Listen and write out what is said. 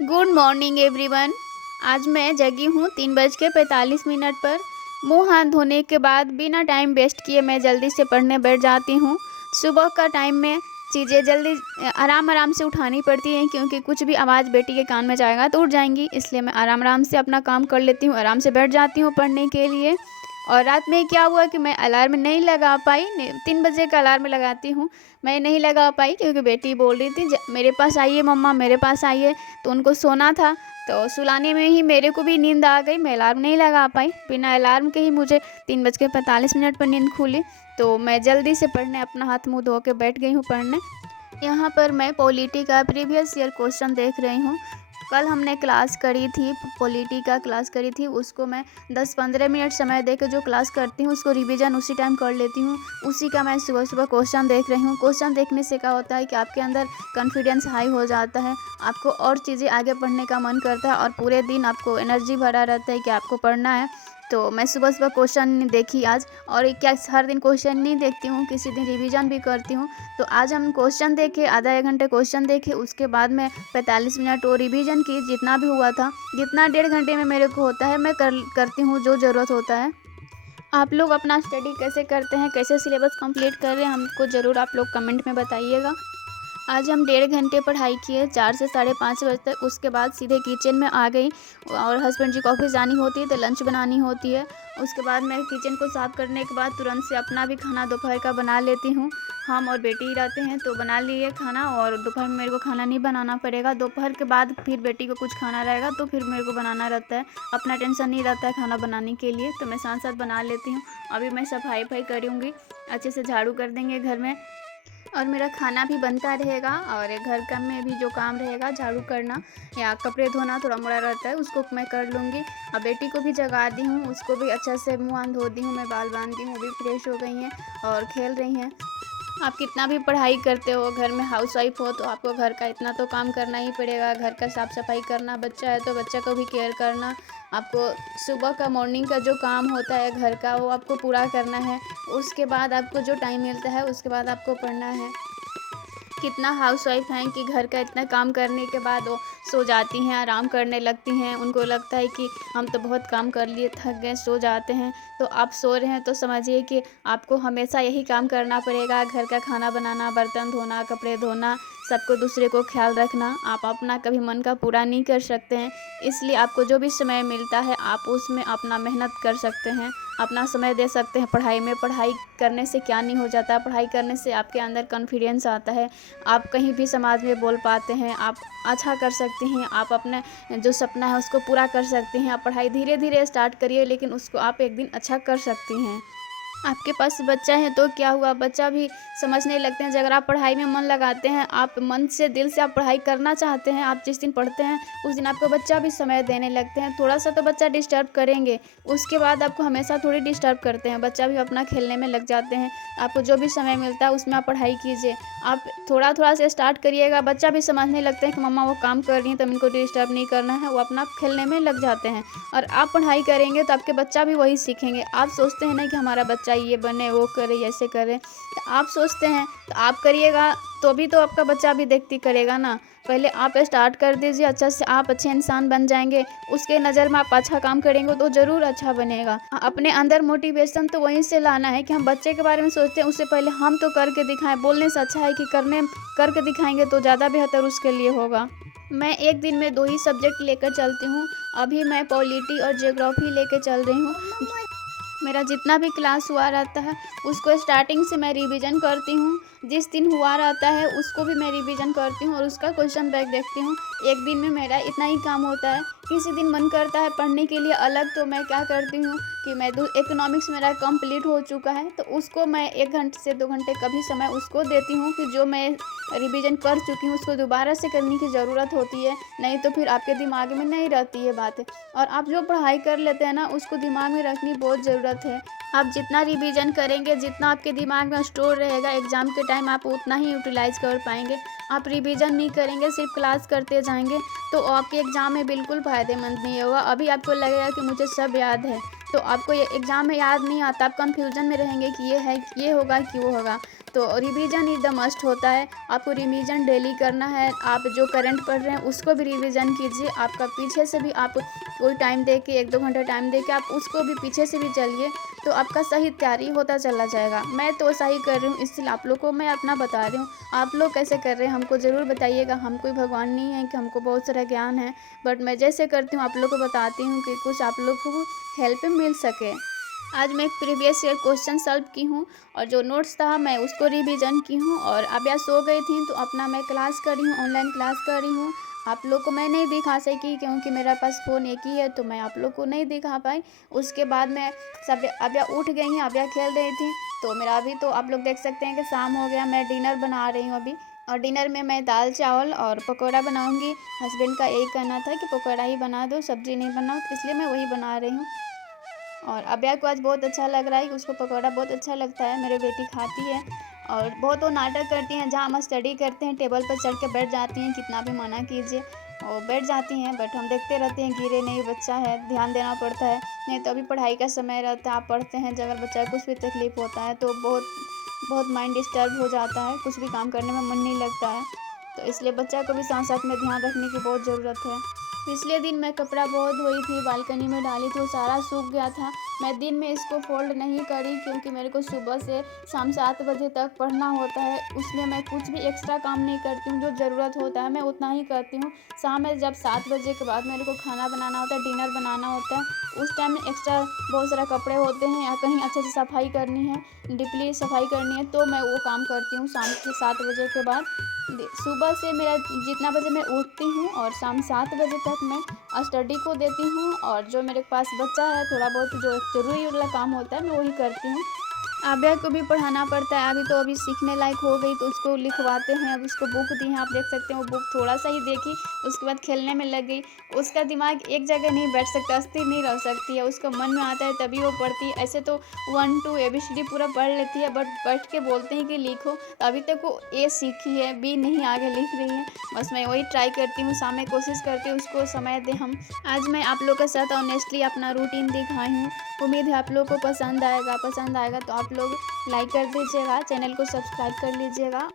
Good morning everyone. आज मैं जगी हूँ 3:45 पर। मुंह हाथ धोने के बाद बिना टाइम वेस्ट किए मैं जल्दी से पढ़ने बैठ जाती हूँ। सुबह का टाइम में चीज़ें जल्दी आराम आराम से उठानी पड़ती हैं, क्योंकि कुछ भी आवाज़ बेटी के कान में जाएगा तो उठ जाएंगी। इसलिए मैं आराम आराम से अपना काम कर लेती हूँ, आराम से बैठ जाती हूँ पढ़ने के लिए। और रात में क्या हुआ कि मैं अलार्म नहीं लगा पाई। 3 बजे का अलार्म लगाती हूँ, मैं नहीं लगा पाई क्योंकि बेटी बोल रही थी मेरे पास आइए मम्मा, मेरे पास आइए। तो उनको सोना था, तो सुलाने में ही मेरे को भी नींद आ गई। मैं अलार्म नहीं लगा पाई, बिना अलार्म के ही मुझे 3:45 पर नींद खुली। तो मैं जल्दी से पढ़ने अपना हाथ मुँह धो के बैठ गई हूँ पढ़ने। यहाँ पर मैं पॉलिटी का प्रीवियस ईयर क्वेश्चन देख रही हूँ। कल हमने क्लास करी थी, पॉलिटी का क्लास करी थी, उसको मैं 10-15 मिनट समय देकर जो क्लास करती हूँ उसको रिवीजन उसी टाइम कर लेती हूँ। उसी का मैं सुबह सुबह क्वेश्चन देख रही हूँ। क्वेश्चन देखने से क्या होता है कि आपके अंदर कॉन्फिडेंस हाई हो जाता है, आपको और चीज़ें आगे पढ़ने का मन करता है और पूरे दिन आपको एनर्जी भरा रहता है कि आपको पढ़ना है। तो मैं सुबह सुबह क्वेश्चन देखी आज, और क्या हर दिन क्वेश्चन नहीं देखती हूँ, किसी दिन रिवीजन भी करती हूँ। तो आज हम क्वेश्चन देखे, आधा एक घंटे क्वेश्चन देखे, उसके बाद में 45 मिनट वो रिवीजन की, जितना भी हुआ था, जितना 1.5 घंटे में मेरे को होता है मैं करती हूँ जो ज़रूरत होता है। आप लोग अपना स्टडी कैसे करते हैं, कैसे सिलेबस कंप्लीट कर रहे हैं, हमको ज़रूर आप लोग कमेंट में बताइएगा। आज हम 1.5 घंटे पढ़ाई किए, 4 से 5:30 बजे तक। उसके बाद सीधे किचन में आ गई, और हस्बैंड जी को ऑफिस जानी होती है तो लंच बनानी होती है। उसके बाद मैं किचन को साफ़ करने के बाद तुरंत से अपना भी खाना दोपहर का बना लेती हूँ। हम और बेटी ही रहते हैं तो बना लिए खाना, और दोपहर में मेरे को खाना नहीं बनाना पड़ेगा। दोपहर के बाद फिर बेटी को कुछ खाना रहेगा तो फिर मेरे को बनाना रहता है। अपना टेंशन नहीं रहता है खाना बनाने के लिए, तो मैं साथ साथ बना लेती हूँ। अभी मैं सफाई करूँगी, अच्छे से झाड़ू कर देंगे घर में, और मेरा खाना भी बनता रहेगा, और घर का में भी जो काम रहेगा, झाड़ू करना या कपड़े धोना थोड़ा मोड़ा रहता है, उसको मैं कर लूँगी। और बेटी को भी जगा दी हूँ, उसको भी अच्छा से मुँह हाथ धो दी हूँ, मैं बाल बांध दी हूँ, वो भी फ्रेश हो गई हैं और खेल रही हैं। आप कितना भी पढ़ाई करते हो, घर में हाउसवाइफ हो, तो आपको घर का इतना तो काम करना ही पड़ेगा। घर का साफ़ सफाई करना, बच्चा है तो बच्चा को भी केयर करना, आपको सुबह का मॉर्निंग का जो काम होता है घर का वो आपको पूरा करना है। उसके बाद आपको जो टाइम मिलता है उसके बाद आपको पढ़ना है। कितना हाउसवाइफ हैं कि घर का इतना काम करने के बाद वो सो जाती हैं, आराम करने लगती हैं। उनको लगता है कि हम तो बहुत काम कर लिए, थक गए, सो जाते हैं। तो आप सो रहे हैं तो समझिए कि आपको हमेशा यही काम करना पड़ेगा, घर का खाना बनाना, बर्तन धोना, कपड़े धोना, सबको दूसरे को ख्याल रखना। आप अपना कभी मन का पूरा नहीं कर सकते हैं, इसलिए आपको जो भी समय मिलता है आप उसमें अपना मेहनत कर सकते हैं, अपना समय दे सकते हैं पढ़ाई में। पढ़ाई करने से क्या नहीं हो जाता, पढ़ाई करने से आपके अंदर कॉन्फिडेंस आता है, आप कहीं भी समाज में बोल पाते हैं, आप अच्छा कर सकते हैं, आप अपने जो सपना है उसको पूरा कर सकते हैं। आप पढ़ाई धीरे धीरे स्टार्ट करिए, लेकिन उसको आप एक दिन अच्छा कर सकती हैं। आपके पास बच्चा है तो क्या हुआ, बच्चा भी समझने लगते हैं। अगर आप पढ़ाई में मन लगाते हैं, आप मन से दिल से आप पढ़ाई करना चाहते हैं, आप जिस दिन पढ़ते हैं उस दिन आपको बच्चा भी समय देने लगते हैं। थोड़ा सा तो बच्चा डिस्टर्ब करेंगे, उसके बाद आपको हमेशा थोड़ी डिस्टर्ब करते हैं, बच्चा भी अपना खेलने में लग जाते हैं। आपको जो भी समय मिलता है उसमें आप पढ़ाई कीजिए। आप थोड़ा थोड़ा से स्टार्ट करिएगा, बच्चा भी समझने लगते हैं कि मम्मा वो काम कर रही हैं तो इनको डिस्टर्ब नहीं करना है, वो अपना खेलने में लग जाते हैं। और आप पढ़ाई करेंगे तो आपके बच्चा भी वही सीखेंगे। आप सोचते हैं ना कि हमारा बच्चा ये बने, वो करे, ऐसे करे, तो आप सोचते हैं तो आप करिएगा, तो भी तो आपका बच्चा भी देखती करेगा ना। पहले आप स्टार्ट कर दीजिए, अच्छा से आप अच्छे इंसान बन जाएंगे। उसके नज़र में आप अच्छा काम करेंगे तो ज़रूर अच्छा बनेगा। अपने अंदर मोटिवेशन तो वहीं से लाना है कि हम बच्चे के बारे में सोचते हैं, उससे पहले हम तो करके दिखाएं। बोलने से अच्छा है कि करके दिखाएंगे तो ज़्यादा बेहतर उसके लिए होगा। मैं एक दिन में 2 ही सब्जेक्ट लेकर चलती हूँ। अभी मैं पॉलिटी और ज्योग्राफी लेकर चल रही हूँ। मेरा जितना भी क्लास हुआ रहता है उसको स्टार्टिंग से मैं रिवीजन करती हूँ। जिस दिन हुआ रहता है उसको भी मैं रिवीजन करती हूँ और उसका क्वेश्चन बैक देखती हूँ। एक दिन में मेरा इतना ही काम होता है। किसी दिन मन करता है पढ़ने के लिए अलग, तो मैं क्या करती हूँ कि मैं इकोनॉमिक्स मेरा कंप्लीट हो चुका है तो उसको मैं 1 घंटे से 2 घंटे कभी समय उसको देती हूँ कि जो मैं रिवीजन कर चुकी हूँ उसको दोबारा से करने की ज़रूरत होती है, नहीं तो फिर आपके दिमाग में नहीं रहती है बात। और आप जो पढ़ाई कर लेते हैं ना उसको दिमाग में रखनी बहुत ज़रूरत है। आप जितना रिवीजन करेंगे, जितना आपके दिमाग में स्टोर रहेगा, एग्ज़ाम के टाइम आप उतना ही यूटिलाइज़ कर पाएंगे। आप रिवीजन नहीं करेंगे, सिर्फ क्लास करते जाएंगे, तो आपके एग्ज़ाम में बिल्कुल फ़ायदेमंद नहीं होगा। अभी आपको लगेगा कि मुझे सब याद है, तो आपको ये एग्ज़ाम में याद नहीं आता, आप कन्फ्यूजन में रहेंगे कि ये है, ये होगा कि वो होगा। तो तो रिवीजन इज़ द मस्ट होता है। आपको रिवीजन डेली करना है। आप जो करंट पढ़ रहे हैं उसको भी रिवीजन कीजिए। आपका पीछे से भी आप कोई टाइम दे के 1-2 घंटा टाइम दे के आप उसको भी पीछे से भी चलिए, तो आपका सही तैयारी होता चला जाएगा। मैं तो सही कर रही हूँ, इसलिए आप लोग को मैं अपना बता रही हूँ। आप लोग कैसे कर रहे हैं हमको ज़रूर बताइएगा। हम कोई भगवान नहीं है कि हमको बहुत सारा ज्ञान है, बट मैं जैसे करती हूँ आप लोग को बताती हूँ कि कुछ आप लोग को हेल्प मिल सके। आज मैं एक प्रीवियस ईयर क्वेश्चन सॉल्व की हूँ और जो नोट्स था मैं उसको रिवीजन की हूँ। और अभ्या सो गई थी तो अपना मैं क्लास कर रही हूँ, ऑनलाइन क्लास कर रही हूँ। आप लोग को मैं नहीं दिखा सकी क्योंकि मेरा पास फ़ोन एक ही है, तो मैं आप लोग को नहीं दिखा पाई। उसके बाद मैं सब अभ्या उठ गई हैं, अभ्या खेल रही थी, तो मेरा अभी तो आप लोग देख सकते हैं कि शाम हो गया। मैं डिनर बना रही हूँ अभी, और डिनर में मैं दाल चावल और पकौड़ा बनाऊँगी। हस्बैंड का यही कहना था कि पकौड़ा ही बना दो, सब्ज़ी नहीं बनाओ, तो इसलिए मैं वही बना रही हूँ। और अभ्या को आज बहुत अच्छा लग रहा है कि उसको पकौड़ा बहुत अच्छा लगता है। मेरी बेटी खाती है और बहुत वो नाटक करती हैं। जहाँ हम स्टडी करते हैं टेबल पर चढ़ के बैठ जाती हैं, कितना भी मना कीजिए और बैठ जाती हैं, बट हम देखते रहते हैं गिरे नहीं, बच्चा है ध्यान देना पड़ता है। नहीं तो अभी पढ़ाई का समय रहता है, आप पढ़ते हैं, जब अगर बच्चा को कुछ भी तकलीफ़ होता है तो बहुत बहुत माइंड डिस्टर्ब हो जाता है, कुछ भी काम करने में मन नहीं लगता है। तो इसलिए बच्चा को भी साथ साथ में ध्यान रखने की बहुत ज़रूरत है। पिछले दिन मैं कपड़ा बहुत धोई थी, बालकनी में डाली थी, वो सारा सूख गया था। मैं दिन में इसको फोल्ड नहीं करी क्योंकि मेरे को सुबह से शाम 7 बजे तक पढ़ना होता है। उसमें मैं कुछ भी एक्स्ट्रा काम नहीं करती हूँ, जो ज़रूरत होता है मैं उतना ही करती हूँ। शाम में जब 7 बजे के बाद मेरे को खाना बनाना होता है, डिनर बनाना होता है, उस टाइम में एक्स्ट्रा बहुत सारा कपड़े होते हैं या कहीं अच्छे से सफाई करनी है, डीपली सफाई करनी है, तो मैं वो काम करती हूँ शाम के 7 बजे के बाद। सुबह से मेरा जितना बजे मैं उठती हूँ और शाम 7 बजे तक मैं स्टडी को देती हूँ, और जो मेरे पास बच्चा है थोड़ा बहुत जो ज़रूरी वाला काम होता है मैं वही करती हूँ। आभ्या को भी पढ़ाना पड़ता है। अभी सीखने लायक हो गई तो उसको लिखवाते हैं। अब उसको बुक दी है, आप देख सकते हैं वो बुक थोड़ा सा ही देखी, उसके बाद खेलने में लग गई। उसका दिमाग एक जगह नहीं बैठ सकता, स्थिर नहीं रह सकती है, उसका मन में आता है तभी वो पढ़ती है। ऐसे तो 1 2 ABCD पूरा पढ़ लेती है, बट बैठ के बोलते हैं कि लिखो, तो अभी तक वो ए सीखी है, बी नहीं आगे लिख रही है। बस मैं वही ट्राई करती हूँ, सामने कोशिश करती हूँ उसको समय दें हम। आज मैं आप लोग के साथ ऑनेस्टली अपना रूटीन दिखाई हूँ। उम्मीद है आप लोग को पसंद आएगा तो आप लोग लाइक कर दीजिएगा, चैनल को सब्सक्राइब कर लीजिएगा।